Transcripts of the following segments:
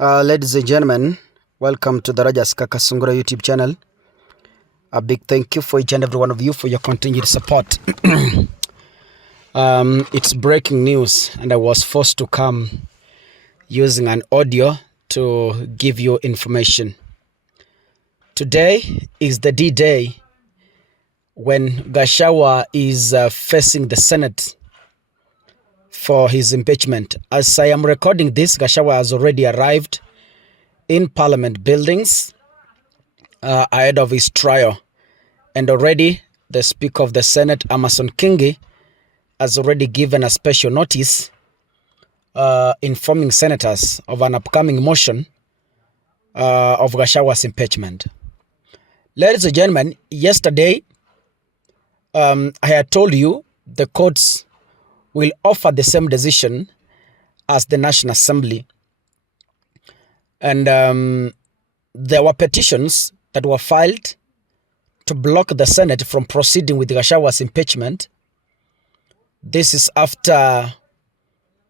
Ladies and gentlemen, welcome to the Rajas Kakasungura YouTube channel. A big thank you for each and every one of you for your continued support. It's breaking news and I was forced to come using an audio to give you information. Today is the D-Day when Gachagua is facing the Senate for his impeachment. As I am recording this, Gachagua has already arrived in Parliament buildings ahead of his trial. And already the Speaker of the Senate, Amason Kingi, has already given a special notice informing senators of an upcoming motion of Gachagua's impeachment. Ladies and gentlemen, yesterday I had told you the courts will offer the same decision as the National Assembly. And there were petitions that were filed to block the Senate from proceeding with Gachagua's impeachment. This is after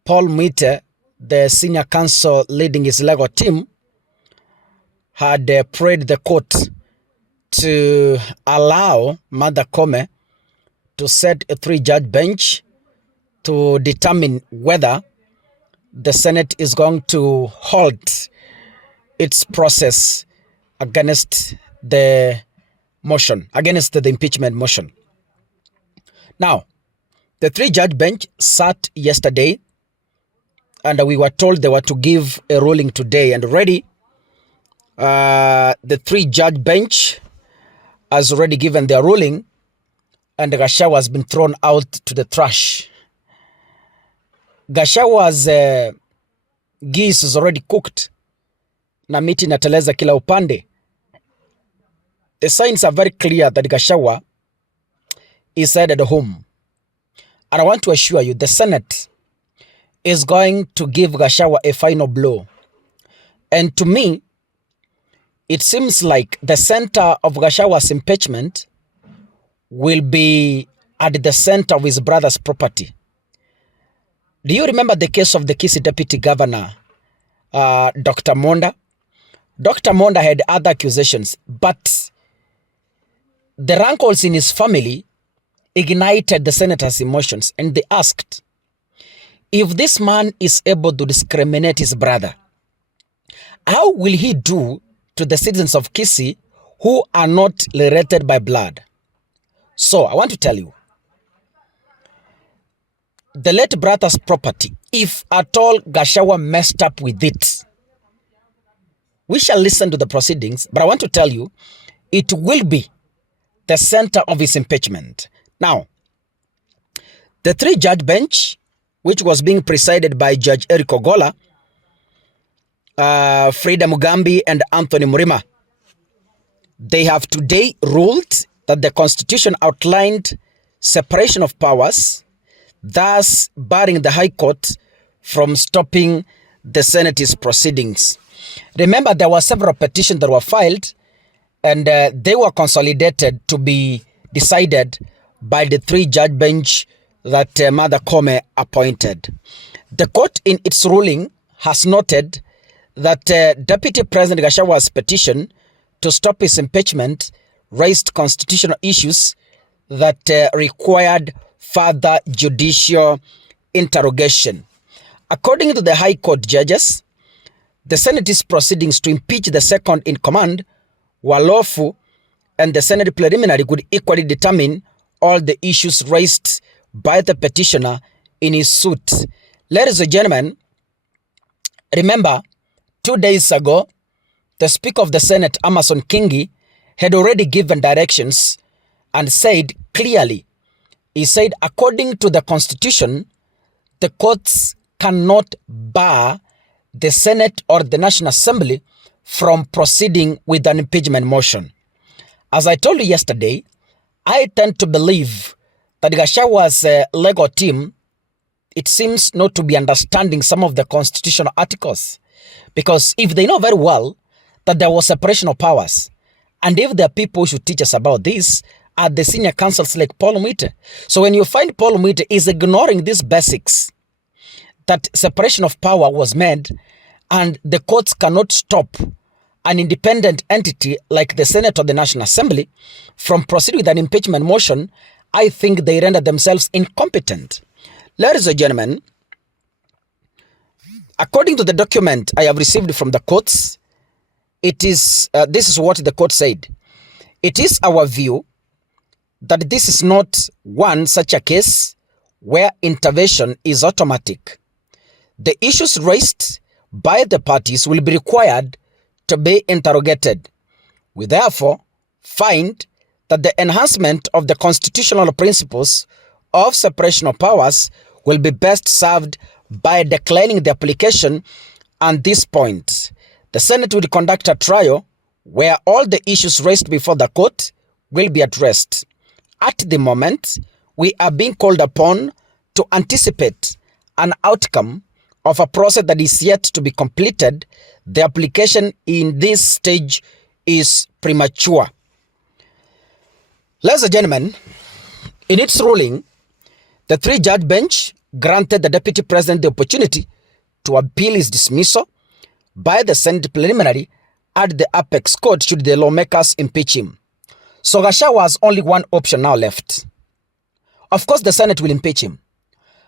Paul Mwite, the senior counsel leading his legal team, had prayed the court to allow Martha Koome to set a 3-judge bench to determine whether the Senate is going to halt its process against the motion, against the impeachment motion. Now, the 3-judge bench sat yesterday and we were told they were to give a ruling today, and already the 3-judge bench has already given their ruling and Gachagua has been thrown out to the trash. Gachagua's geese is already cooked na miti inateleza kila upande. The signs are very clear that Gachagua is headed home. And I want to assure you, the Senate is going to give Gachagua a final blow. And to me, it seems like the center of Gachagua's impeachment will be at the center of his brother's property. Do you remember the case of the Kisii Deputy Governor, Dr. Monda? Dr. Monda had other accusations, but the rankles in his family ignited the senators' emotions, and they asked, if this man is able to discriminate his brother, how will he do to the citizens of Kisii who are not related by blood? So I want to tell you, the late brother's property, if at all Gachagua messed up with it, we shall listen to the proceedings, but I want to tell you, it will be the center of his impeachment. Now, the 3-judge bench, which was being presided by Judge Eric Ogola, Frida Mugambi, and Anthony Murima, they have today ruled that the Constitution outlined separation of powers, thus barring the High Court from stopping the Senate's proceedings. Remember, there were several petitions that were filed and they were consolidated to be decided by the 3-judge bench that Martha Koome appointed. The court in its ruling has noted that Deputy President Gachagua's petition to stop his impeachment raised constitutional issues that required further judicial interrogation. According to the High Court judges, the Senate's proceedings to impeach the second in command were lawful, and the Senate preliminary could equally determine all the issues raised by the petitioner in his suit. Ladies and gentlemen, remember, 2 days ago, the Speaker of the Senate, Amason Kingi, had already given directions and said clearly, he said, according to the Constitution, the courts cannot bar the Senate or the National Assembly from proceeding with an impeachment motion. As I told you yesterday, I tend to believe that Gachagua's legal team, it seems not to be understanding some of the constitutional articles. Because if they know very well that there was separation of powers, and if there are people who should teach us about this, are the senior counsels like Paul Mwite. So when you find Paul Mwite is ignoring these basics, that separation of power was made and the courts cannot stop an independent entity like the Senate or the National Assembly from proceeding with an impeachment motion, I think they render themselves incompetent. Ladies and gentlemen, according to the document I have received from the courts, it is this is what the court said. It is our view that this is not one such a case where intervention is automatic. The issues raised by the parties will be required to be interrogated. We therefore find that the enhancement of the constitutional principles of separation of powers will be best served by declining the application on this point. The Senate will conduct a trial where all the issues raised before the court will be addressed. At the moment, we are being called upon to anticipate an outcome of a process that is yet to be completed. The application in this stage is premature. Ladies and gentlemen, in its ruling, the three-judge bench granted the Deputy President the opportunity to appeal his dismissal by the Senate preliminary at the apex court should the lawmakers impeach him. So Gachagua has only one option now left. Of course, the Senate will impeach him.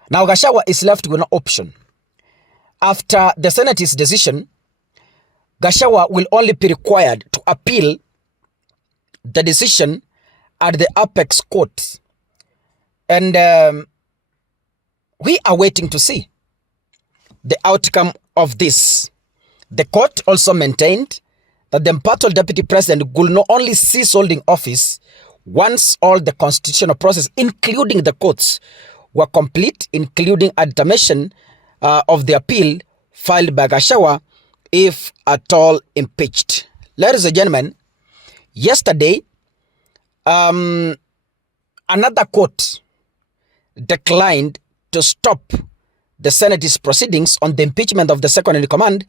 Now Gachagua is left with no option. After the Senate's decision, Gachagua will only be required to appeal the decision at the apex court. And we are waiting to see the outcome of this. The court also maintained that the embattled Deputy President will not only cease holding office once all the constitutional process, including the courts, were complete, including a determination of the appeal filed by Gachagua, if at all impeached. Ladies and gentlemen, yesterday, another court declined to stop the Senate's proceedings on the impeachment of the second in command,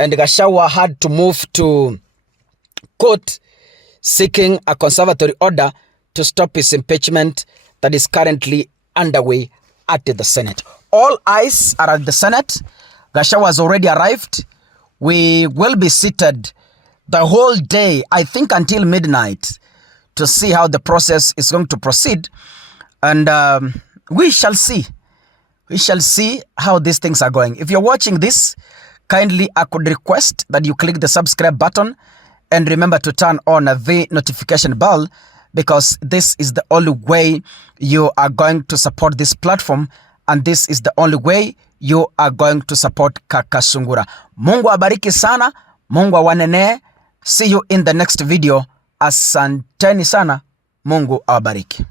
and Gachagua had to move to court seeking a conservatory order to stop his impeachment that is currently underway at the Senate. All eyes are at the Senate. Gachagua has already arrived. We will be seated the whole day, I think until midnight, to see how the process is going to proceed. And we shall see. We shall see how these things are going. If you're watching this, kindly I could request that you click the subscribe button and remember to turn on the notification bell, because this is the only way you are going to support this platform, and this is the only way you are going to support Kakasungura. Mungu abariki sana, Mungu awanene. See you in the next video. Asanteni sana, Mungu awabariki.